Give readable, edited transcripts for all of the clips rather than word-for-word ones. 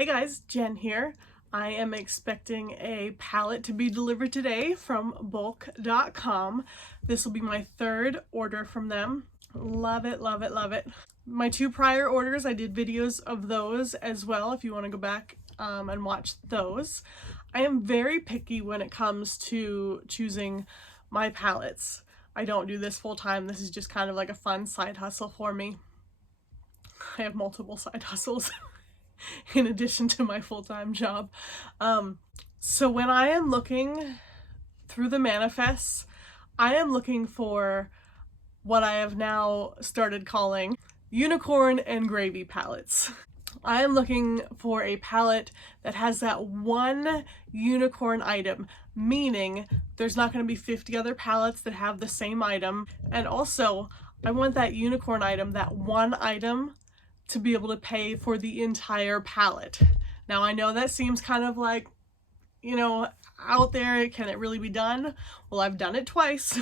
Hey guys, Jen here. I am expecting a pallet to be delivered today from BULQ.com. This will be my third order from them. Love it, love it, love it. My two prior orders, I did videos of those as well if you want to go back and watch those. I am very picky when it comes to choosing my pallets. I don't do this full time. This is just kind of like a fun side hustle for me. I have multiple side hustles. In addition to my full-time job. So when I am looking through the manifests, I am looking for what I have now started calling unicorn and gravy pallets. I am looking for a pallet that has that one unicorn item, meaning there's not going to be 50 other pallets that have the same item. And also, I want that unicorn item, that one item, to be able to pay for the entire pallet. Now I know that seems kind of like, out there, can it really be done? Well, I've done it twice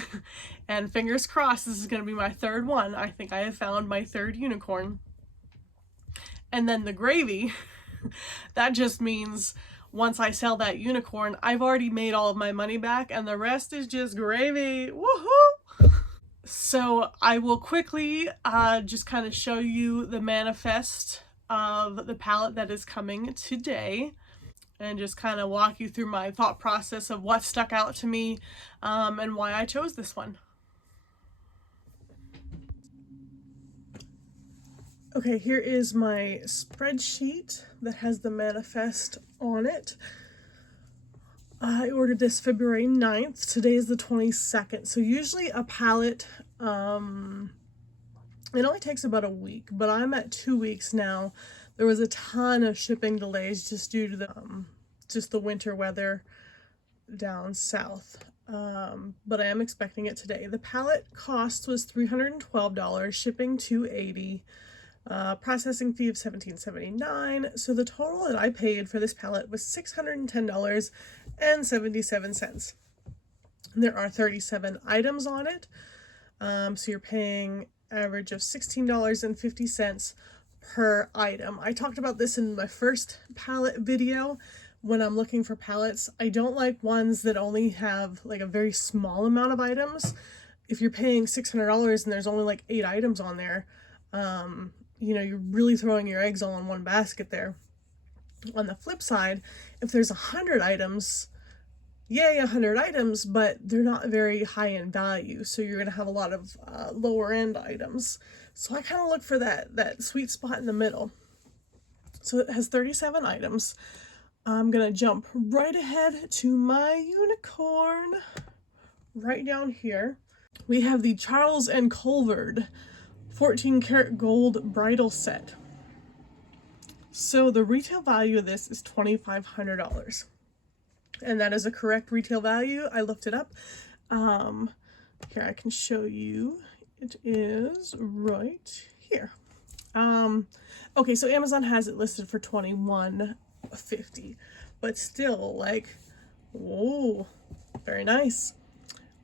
and fingers crossed this is going to be my third one. I think I have found my third unicorn. And then the gravy, that just means once I sell that unicorn, I've already made all of my money back and the rest is just gravy. Woohoo! So I will quickly just kind of show you the manifest of the palette that is coming today and just kind of walk you through my thought process of what stuck out to me and why I chose this one. Okay, here is my spreadsheet that has the manifest on it. I ordered this February 9th. Today is the 22nd. So usually a pallet, it only takes about a week, but I'm at 2 weeks now. There was a ton of shipping delays just due to the winter weather down south. But I am expecting it today. The pallet cost was $312, shipping $280. Processing fee of $17.79. So the total that I paid for this pallet was $610.77. There are 37 items on it. So you're paying average of $16.50 per item. I talked about this in my first pallet video. When I'm looking for pallets, I don't like ones that only have like a very small amount of items. If you're paying $600 and there's only like 8 items on there, you're really throwing your eggs all in one basket there. On the flip side, if there's 100 items, yay, 100 items, but they're not very high in value. So you're going to have a lot of lower end items. So I kind of look for that sweet spot in the middle. So it has 37 items. I'm going to jump right ahead to my unicorn. Right down here, we have the Charles & Colvard 14 karat gold bridal set. So the retail value of this is $2,500. And that is a correct retail value. I looked it up. Here I can show you. It is right here. Okay, so Amazon has it listed for $21.50, but still, like, whoa, very nice.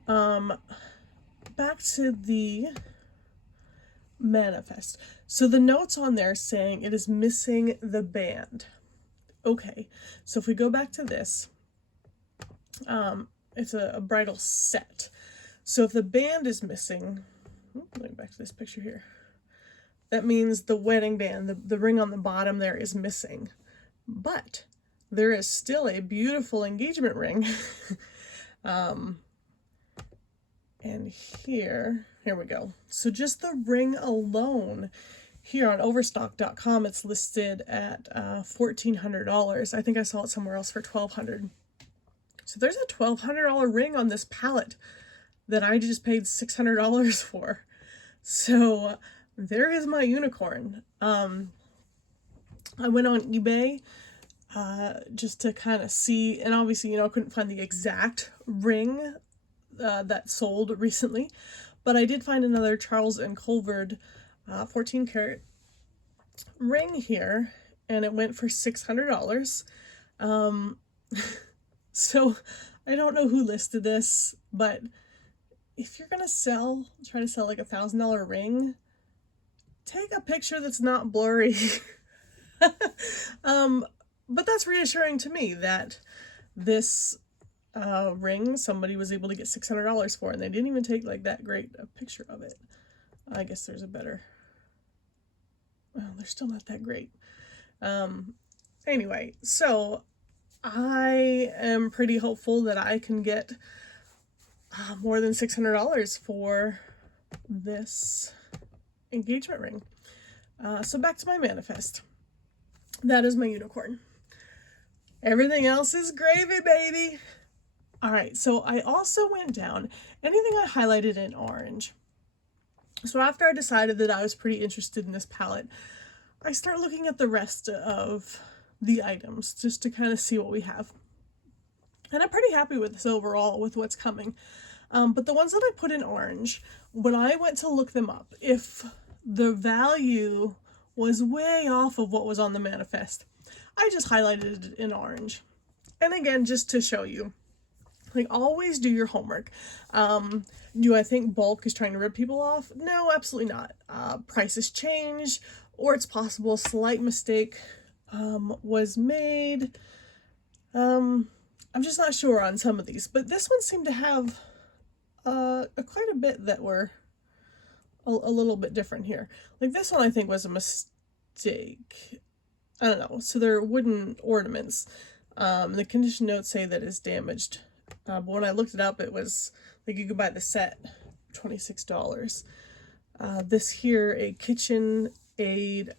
Back to the manifest. So the notes on there saying it is missing the band. Okay, so if we go back to this, it's a bridal set. So if the band is missing, going back to this picture here, that means the wedding band, the ring on the bottom there is missing. But there is still a beautiful engagement ring. And here we go. So just the ring alone here on overstock.com, it's listed at $1,400. I think I saw it somewhere else for $1,200. So there's a $1,200 ring on this pallet that I just paid $600 for. So there is my unicorn. I went on eBay just to kind of see, and obviously, I couldn't find the exact ring that sold recently, but I did find another Charles & Colvard 14 karat ring here, and it went for $600. So I don't know who listed this, but if you're gonna try to sell like $1,000 ring, take a picture that's not blurry. But that's reassuring to me that this ring somebody was able to get $600 for, and they didn't even take like that great a picture of it. I guess there's a better, well, they're still not that great. Anyway, so I am pretty hopeful that I can get more than $600 for this engagement ring. So back to my manifest. That is my unicorn. Everything else is gravy, baby. All right, so I also went down anything I highlighted in orange. So after I decided that I was pretty interested in this palette, I start looking at the rest of the items just to kind of see what we have. And I'm pretty happy with this overall, with what's coming. But the ones that I put in orange, when I went to look them up, if the value was way off of what was on the manifest, I just highlighted it in orange. And again, just to show you, like, always do your homework. Do I think BULQ is trying to rip people off? No, absolutely not. Prices change, or it's possible a slight mistake was made. I'm just not sure on some of these, but this one seemed to have quite a bit that were a little bit different here. Like this one I think was a mistake. I don't know. So they're wooden ornaments. The condition notes say that it's damaged. But when I looked it up, it was like you could buy the set, $26. This here, a KitchenAid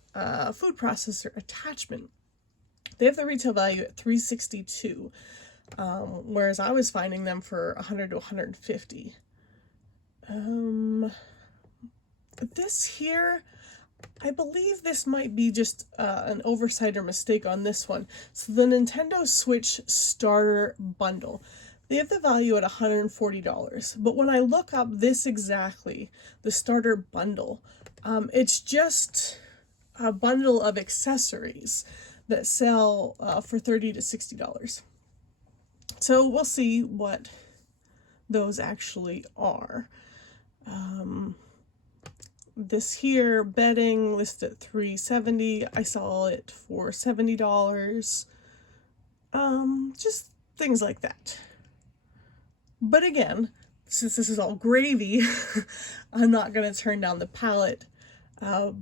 food processor attachment. They have the retail value at $362, whereas I was finding them for $100 to $150. This here, I believe this might be just an oversight or mistake on this one. So the Nintendo Switch starter bundle, they have the value at $140. But when I look up this exactly, the starter bundle, it's just a bundle of accessories that sell for $30 to $60. So we'll see what those actually are. This here, bedding, listed at $370. I saw it for $70. Just things like that. But again, since this is all gravy, I'm not going to turn down the palette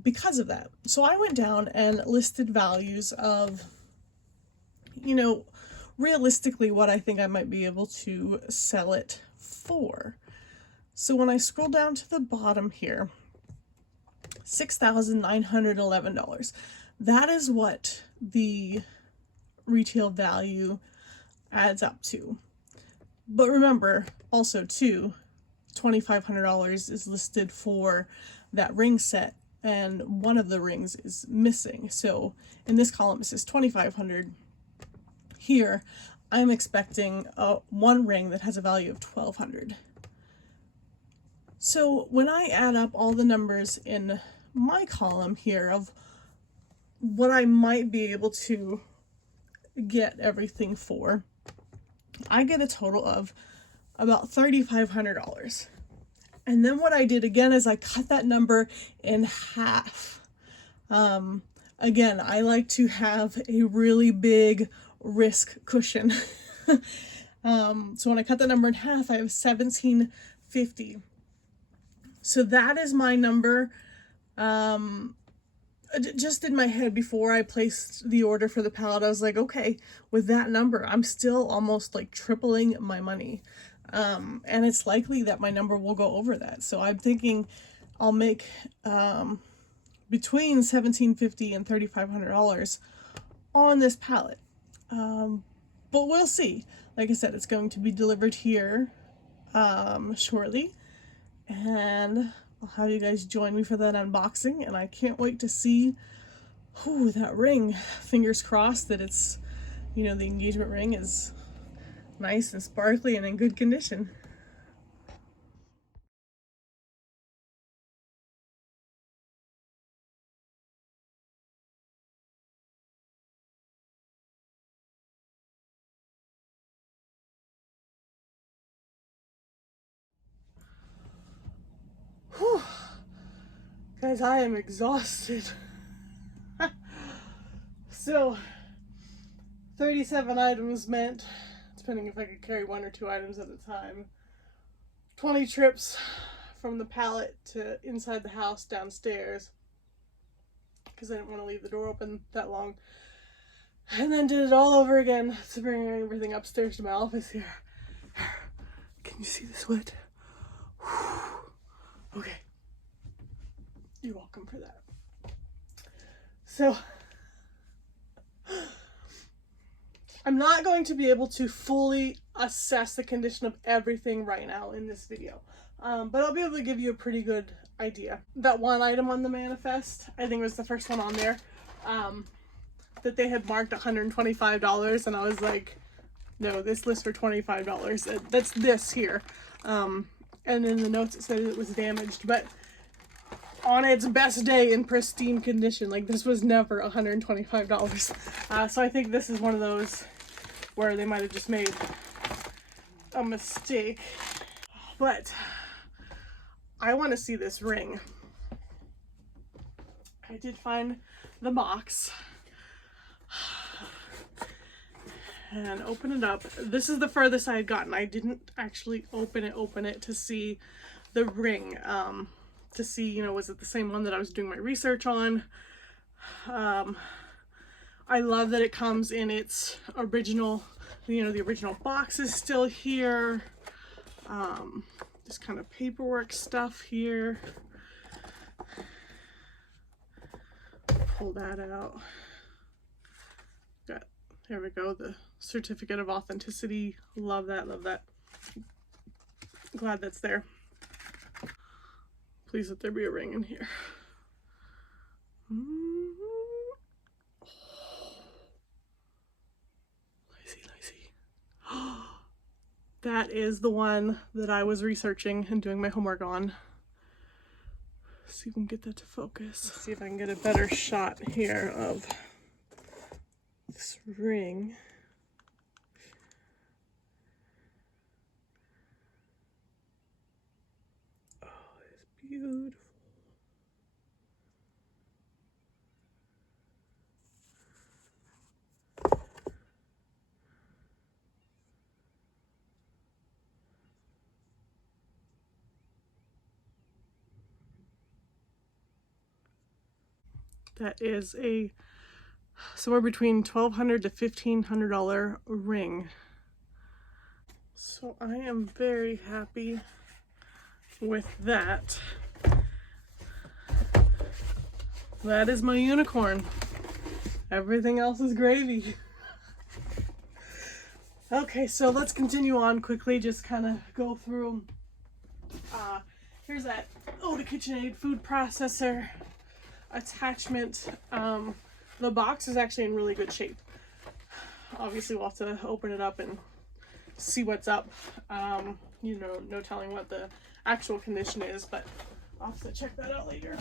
because of that. So I went down and listed values of, you know, realistically what I think I might be able to sell it for. So when I scroll down to the bottom here, $6,911. That is what the retail value adds up to. But remember, also too, $2,500 is listed for that ring set, and one of the rings is missing. So in this column it says $2,500. Here, I'm expecting one ring that has a value of $1,200. So when I add up all the numbers in my column here of what I might be able to get everything for, I get a total of about $3,500. And then what I did again is I cut that number in half. Again, I like to have a really big risk cushion. So when I cut the number in half, I have $1,750. So that is my number. Just in my head before I placed the order for the palette, I was like, okay, with that number, I'm still almost like tripling my money. And it's likely that my number will go over that. So I'm thinking I'll make between $1,750 and $3,500 on this palette. But we'll see. Like I said, it's going to be delivered here shortly. And I'll have you guys join me for that unboxing, and I can't wait to see that ring. Fingers crossed that it's, you know, the engagement ring is nice and sparkly and in good condition. Whew. Guys, I am exhausted. So 37 items meant, depending if I could carry 1 or 2 items at a time, 20 trips from the pallet to inside the house downstairs, because I didn't want to leave the door open that long. And then did it all over again to bring everything upstairs to my office here. Can you see the sweat? Okay. You're welcome for that. So, I'm not going to be able to fully assess the condition of everything right now in this video. But I'll be able to give you a pretty good idea. That one item on the manifest, I think it was the first one on there, that they had marked $125, and I was like, no, this lists for $25. That's this here. And in the notes it said it was damaged, but on its best day in pristine condition, like this was never $125. So I think this is one of those where they might have just made a mistake. But I want to see this ring. I did find the box and open it up. This is the furthest I had gotten. I didn't actually open it to see the ring, to see, you know, was it the same one that I was doing my research on. I love that it comes in its original, you know, the original box is still here. This kind of paperwork stuff here. Pull that out. There we go, the certificate of authenticity. Love that, love that. Glad that's there. Please let there be a ring in here. Let me see. That is the one that I was researching and doing my homework on. Let's see if we can get that to focus. Let's see if I can get a better shot here of this ring. Oh, it's beautiful. That is a somewhere between $1,200 to $1,500 ring. So I am very happy with that. That is my unicorn. Everything else is gravy. Okay, so let's continue on quickly, just kind of go through. Here's that the KitchenAid food processor attachment. The box is actually in really good shape. Obviously we'll have to open it up and see what's up. You know, no telling what the actual condition is, but I'll have to check that out later.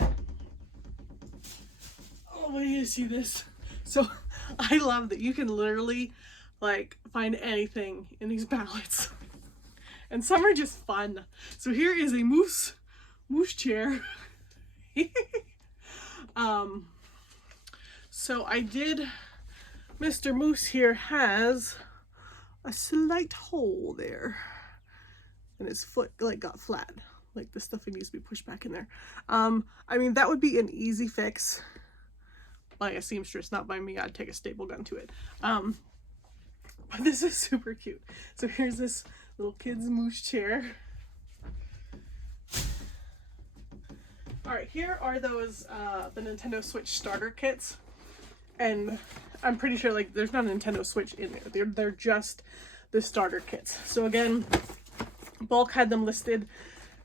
Oh, wait, you see this? So I love that you can literally like find anything in these pallets. And some are just fun. So here is a moose chair. So I did, Mr. Moose here has a slight hole there, and his foot like got flat, like the stuff needs to be pushed back in there. I mean, that would be an easy fix by a seamstress, not by me. I'd take a staple gun to it. But this is super cute. So here's this little kid's moose chair. Alright, here are those, the Nintendo Switch starter kits. And I'm pretty sure, like, there's not a Nintendo Switch in there. They're just the starter kits. So again, Bulk had them listed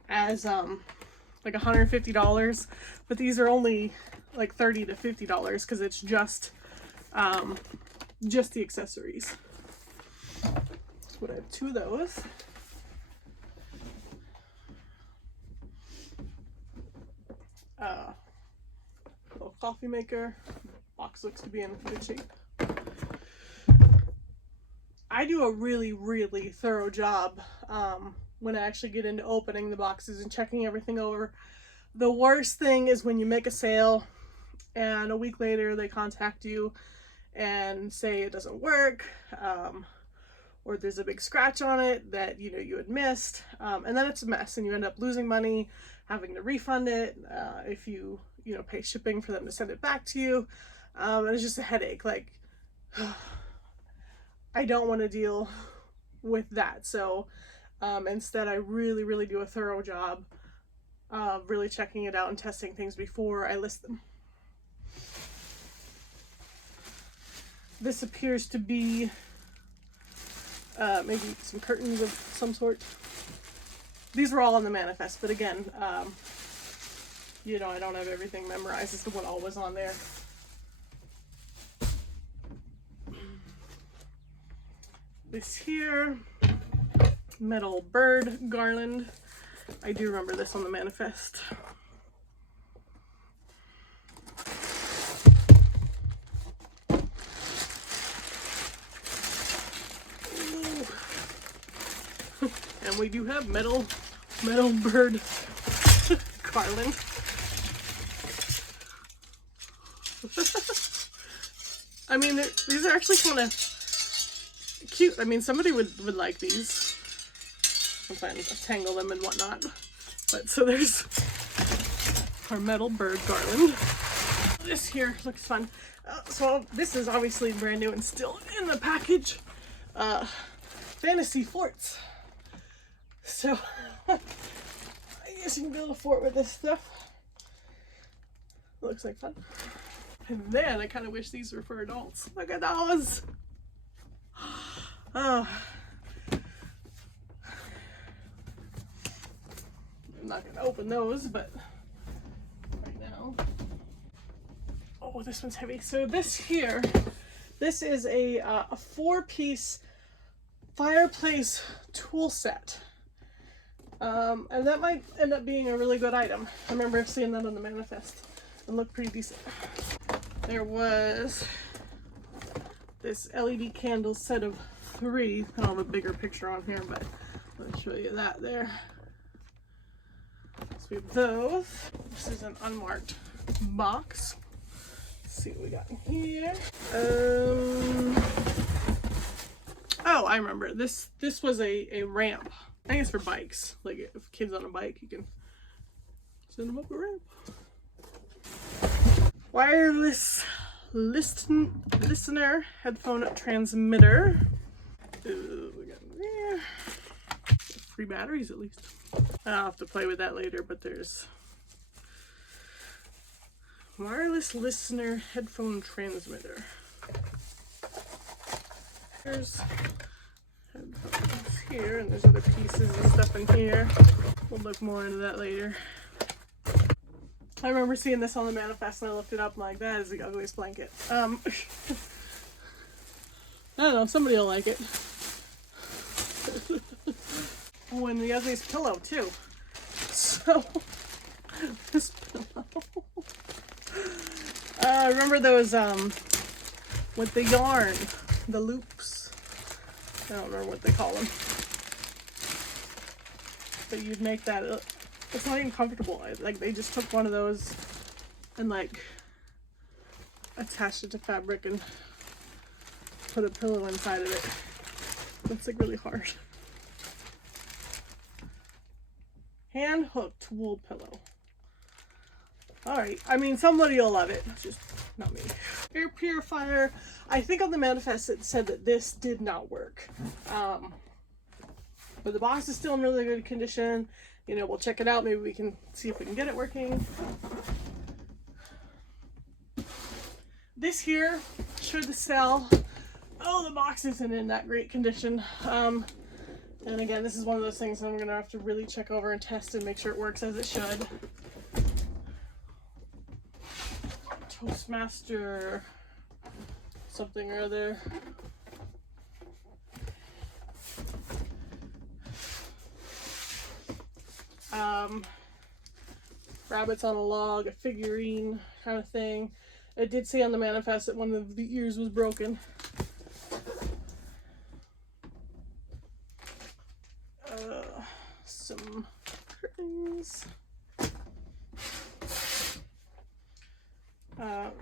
as, like $150. But these are only, like, $30 to $50 because it's just the accessories. So I have 2 of those. Little coffee maker. Box looks to be in good shape. I do a really, really thorough job when I actually get into opening the boxes and checking everything over. The worst thing is when you make a sale and a week later they contact you and say it doesn't work, or there's a big scratch on it that you had missed, and then it's a mess and you end up losing money, having to refund it, if you pay shipping for them to send it back to you, and it's just a headache. Like, I don't want to deal with that. So instead, I really do a thorough job of really checking it out and testing things before I list them. This appears to be maybe some curtains of some sort. These were all on the manifest, but again, I don't have everything memorized as to what all was on there. This here, metal bird garland. I do remember this on the manifest. And we do have metal bird garland. I mean, these are actually kind of cute. I mean, somebody would like these. Sometimes I tangle them and whatnot. But so there's our metal bird garland. This here looks fun. So this is obviously brand new and still in the package. Fantasy forts. So I guess you can build a fort with this stuff. Looks like fun. And then I kind of wish these were for adults. Look at those. Oh. I'm not gonna open those, but right now. Oh, this one's heavy. So this here, this is a 4-piece fireplace tool set. And that might end up being a really good item. I remember seeing that on the manifest and looked pretty decent. There was this LED candle set of 3. I don't have a bigger picture on here, but I'll show you that there. So we have those. This is an unmarked box. Let's see what we got in here. Oh, I remember. This was a ramp. I think it's for bikes. Like if a kid's on a bike, you can send them up a ramp. Wireless listener headphone transmitter. Ooh, we got there. Free batteries at least. I'll have to play with that later, but there's wireless listener headphone transmitter. There's headphones here, and there's other pieces and stuff in here. We'll look more into that later. I remember seeing this on the manifest and I looked it up. I'm like, that is the ugliest blanket. I don't know, somebody will like it. Oh, and the ugliest pillow too. So, this pillow. Remember those, with the yarn, the loops. I don't remember what they call them. But you'd make that, it's not even comfortable. Like, they just took one of those and like attached it to fabric and put a pillow inside of it. It's like really hard. Hand hooked wool pillow. Alright, I mean, somebody will love it, just not me. Air purifier. I think on the manifest it said that this did not work. But the box is still in really good condition. You know, we'll check it out. Maybe we can see if we can get it working. This here, should the sell. Oh, the box isn't in that great condition. And again, this is one of those things I'm gonna have to really check over and test and make sure it works as it should. Toastmaster something or other. Rabbits on a log, a figurine kind of thing. It did say on the manifest that one of the ears was broken. Some curtains.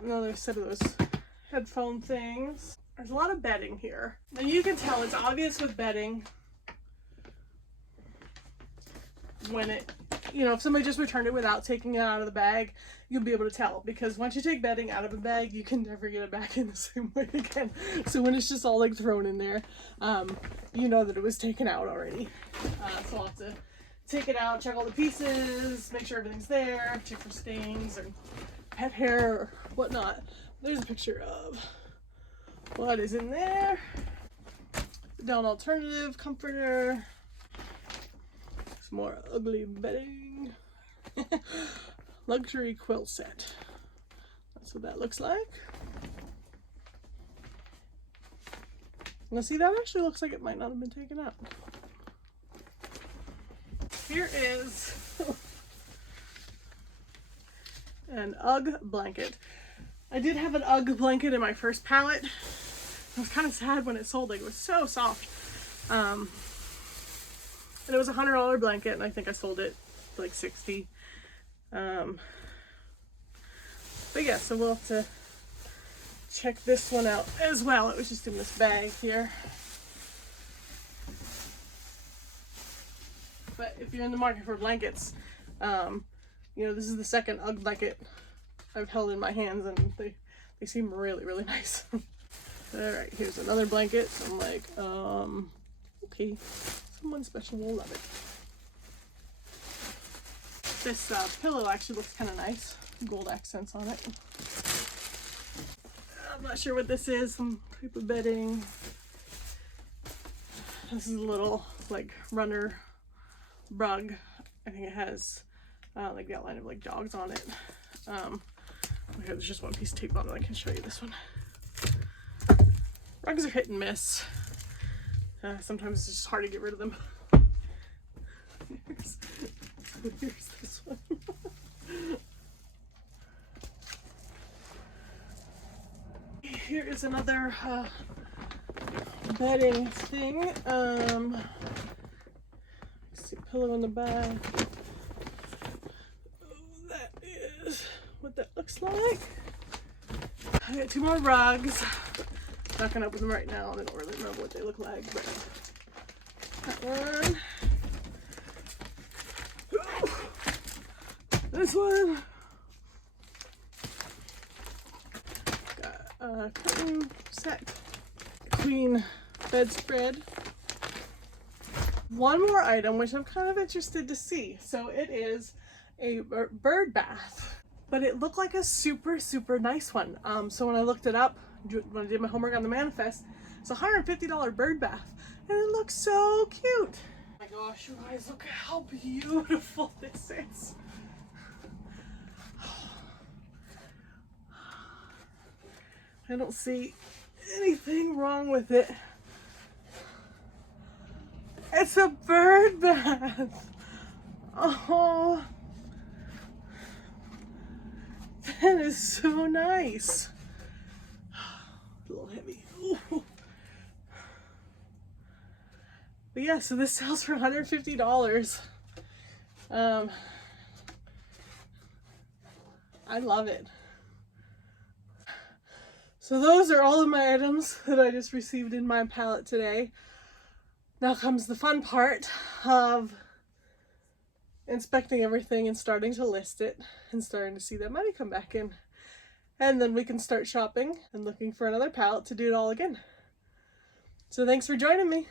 Another set of those headphone things. There's a lot of bedding here. And you can tell it's obvious with bedding when it, you know, if somebody just returned it without taking it out of the bag, you'll be able to tell, because once you take bedding out of a bag, you can never get it back in the same way again. So when it's just all like thrown in there, you know that it was taken out already. So I'll have to take it out, check all the pieces, make sure everything's there, check for stains or pet hair or whatnot. There's a picture of what is in there. Down alternative comforter. Some more ugly bedding. Luxury quilt set. That's what that looks like. Now see, that actually looks like it might not have been taken out. Here is an UGG blanket. I did have an UGG blanket in my first pallet. I was kind of sad when it sold. Like, it was so soft. And it was a $100 blanket, and I think I sold it for like $60. But yeah, so we'll have to check this one out as well. It was just in this bag here. But if you're in the market for blankets, you know, this is the second UGG blanket I've held in my hands, and they seem really, really nice. Alright, here's another blanket. So I'm like, okay, someone special will love it. This pillow actually looks kind of nice. Gold accents on it. I'm not sure what this is. Some type of bedding. This is a little, like, runner rug. I think it has like the outline of like dogs on it. Okay, there's just one piece of tape on it. I can show you this one. Rugs are hit and miss. Sometimes it's just hard to get rid of them. Here's this one. Here is another bedding thing. See, pillow in the back. Oh, that is what that looks like. I got two more rugs. Not gonna open them right now. I don't really remember what they look like, but that one. This one. Got a curtain set, queen bedspread. One more item which I'm kind of interested to see. So it is a bird bath, but it looked like a super, super nice one. So when I looked it up, when I did my homework on the manifest, it's a $150 bird bath, and it looks so cute. Oh my gosh, you guys, look at how beautiful this is. I don't see anything wrong with it. It's a bird bath. Oh, that is so nice. A little heavy. Ooh. But yeah, so this sells for $150. I love it. So those are all of my items that I just received in my pallet today. Now comes the fun part of inspecting everything and starting to list it and starting to see that money come back in. And then we can start shopping and looking for another pallet to do it all again. So thanks for joining me.